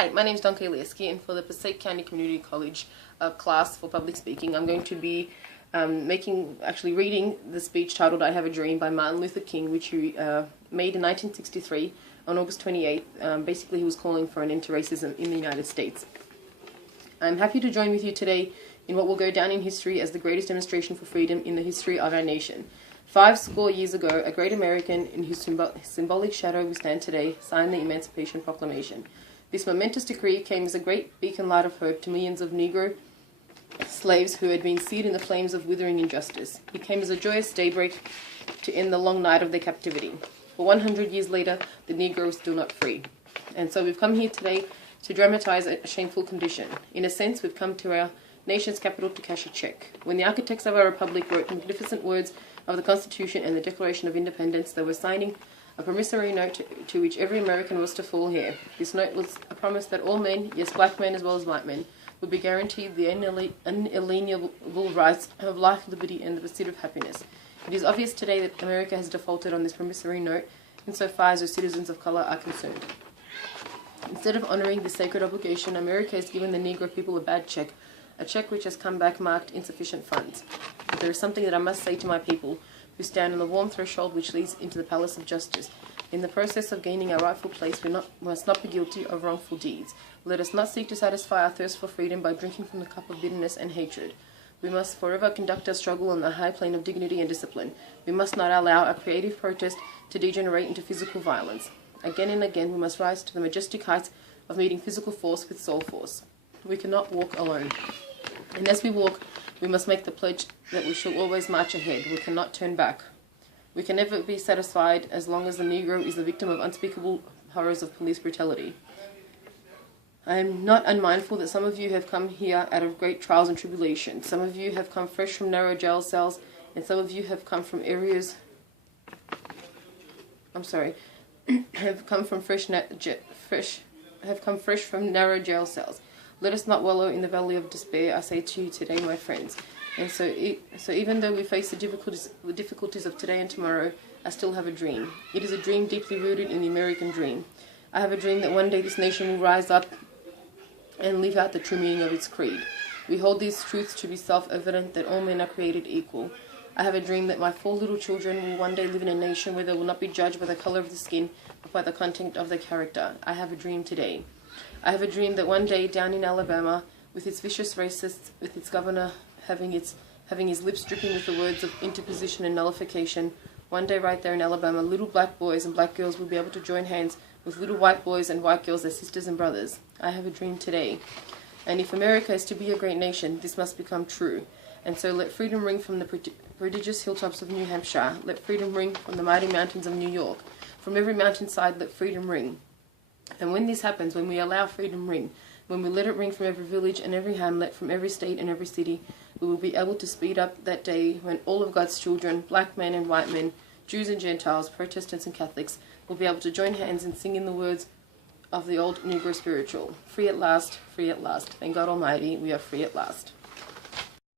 Hi, my name is Donka Ilieski, and for the Passaic County Community College class for public speaking, I'm going to be reading the speech titled "I Have a Dream" by Martin Luther King, which he made in 1963 on August 28th. Basically, he was calling for an end to racism in the United States. I'm happy to join with you today in what will go down in history as the greatest demonstration for freedom in the history of our nation. 50 years ago, a great American, in whose symbolic shadow we stand today, signed the Emancipation Proclamation. This momentous decree came as a great beacon light of hope to millions of Negro slaves who had been seared in the flames of withering injustice. It came as a joyous daybreak to end the long night of their captivity. For 100 years later, the Negro is still not free. And so we've come here today to dramatize a shameful condition. In a sense, we've come to our nation's capital to cash a check. When the architects of our republic wrote magnificent words of the Constitution and the Declaration of Independence, they were signing a promissory note to which every American was to fall here. This note was a promise that all men, yes, black men as well as white men, would be guaranteed the unalienable rights of life, liberty, and the pursuit of happiness. It is obvious today that America has defaulted on this promissory note insofar as her citizens of color are concerned. Instead of honoring this sacred obligation, America has given the Negro people a bad check, a check which has come back marked insufficient funds. But there is something that I must say to my people, who stand on the warm threshold which leads into the palace of justice. In the process of gaining our rightful place, we must not be guilty of wrongful deeds. Let us not seek to satisfy our thirst for freedom by drinking from the cup of bitterness and hatred. We must forever conduct our struggle on the high plane of dignity and discipline. We must not allow our creative protest to degenerate into physical violence. Again and again, we must rise to the majestic heights of meeting physical force with soul force. We cannot walk alone. And as we walk, we must make the pledge that we shall always march ahead. We cannot turn back. We can never be satisfied as long as the Negro is the victim of unspeakable horrors of police brutality. I am not unmindful that some of you have come here out of great trials and tribulations. Some of you have come fresh from narrow jail cells, and some of you have come from have come fresh from narrow jail cells. Let us not wallow in the valley of despair, I say to you today, my friends. And so even though we face the difficulties of today and tomorrow, I still have a dream. It is a dream deeply rooted in the American dream. I have a dream that one day this nation will rise up and live out the true meaning of its creed. We hold these truths to be self-evident, that all men are created equal. I have a dream that my 4 little children will one day live in a nation where they will not be judged by the color of the skin, but by the content of their character. I have a dream today. I have a dream that one day down in Alabama, with its vicious racists, with its governor having his lips dripping with the words of interposition and nullification, one day right there in Alabama, little black boys and black girls will be able to join hands with little white boys and white girls as sisters and brothers. I have a dream today. And if America is to be a great nation, this must become true. And so let freedom ring from the prodigious hilltops of New Hampshire. Let freedom ring from the mighty mountains of New York. From every mountainside, let freedom ring. And when this happens, when we allow freedom ring, when we let it ring from every village and every hamlet, from every state and every city, we will be able to speed up that day when all of God's children, black men and white men, Jews and Gentiles, Protestants and Catholics, will be able to join hands and sing in the words of the old Negro spiritual. Free at last, free at last. Thank God Almighty, we are free at last.